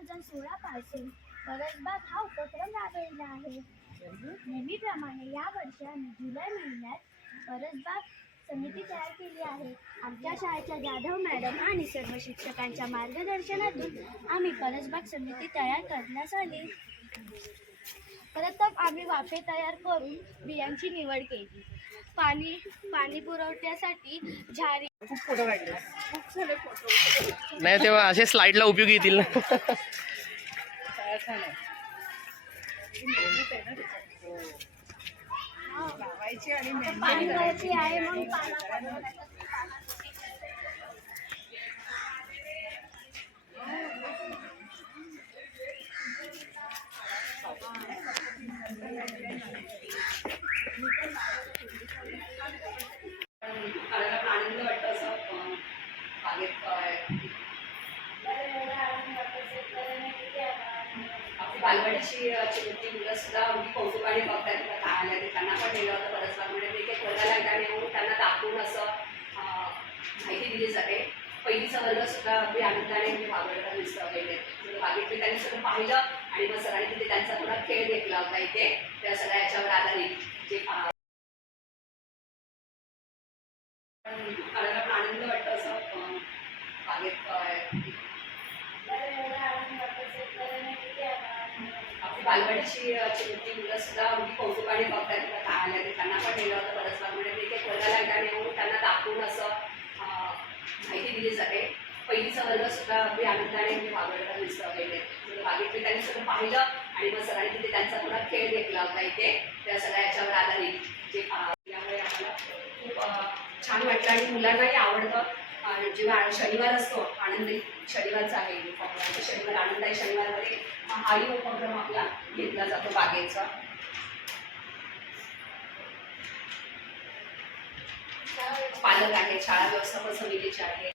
2016 पासून परसबाग हा उपक्रम राबविला आहे. नेहमीप्रमाणे या वर्षी आम्ही जुलै महिन्यात परसबाग समिती तयार केली आहे. आमच्या शाळेच्या जाधव मॅडम आणि सर्व शिक्षकांच्या मार्गदर्शनातून आम्ही परसबाग समिती तयार करण्यात आली. प्रथम आम्ही वाफे तयार करून बियांची निवड केली. पाणी पुरवठ्यासाठी झारी नाही तेव्हा असे स्लाइडला उपयोगी येतील ना. पाणी भरायची आहे. मग आनंद वाटतं असं बागेत आपली बालवाडीची चिमुकली मुलं सुद्धा अगदी कौतुकाने बघतात किंवा काय त्यांना पण नेलं होतं परसबागमध्ये एक एक वर्गाला एकदा नेऊन त्यांना दाखवून असं माहिती दिली जाते. पहिलीचा वर्ग सुद्धा अगदी आनंदाने बागडता दिसतं गेले. बागेतले त्यांनी सगळं पाहिलं आणि मग सरांनी तिथे त्यांचा थोडा खेळ घेतला होता इथे त्या सगळ्या याच्यावर आधारित जे आनंद वाटतं असं बागेत आपली बालवाडीची चिमुकली मुलं सुद्धा अगदी कौतुकाने बघतात किंवा काय त्यांना पण नेलं होतं परसबागमध्ये एक एक वर्गाला एकदा नेऊन त्यांना दाखवून असं माहिती दिली जाते. पहिलीचा वर्ग सुद्धा अगदी आनंदाने बागडता दिसतं गेले. बागेतले त्यांनी सगळं पाहिलं आणि मग सरांनी तिथे त्यांचा थोडा खेळ घेतला होता इथे त्या सगळ्या याच्यावर आधारित जे त्यामुळे आम्हाला खूप छान वाटलं आणि मुलांनाही आवडतं. जेव्हा शनिवार असतो आनंदी शनिवारचा आहे युनिफॉर्म शनिवार आनंदाई शनिवारमध्ये हाही उपक्रम आपला घेतला जातो बागेचा. पालक आहे, शाळा व्यवस्थापन समितीचे आहे.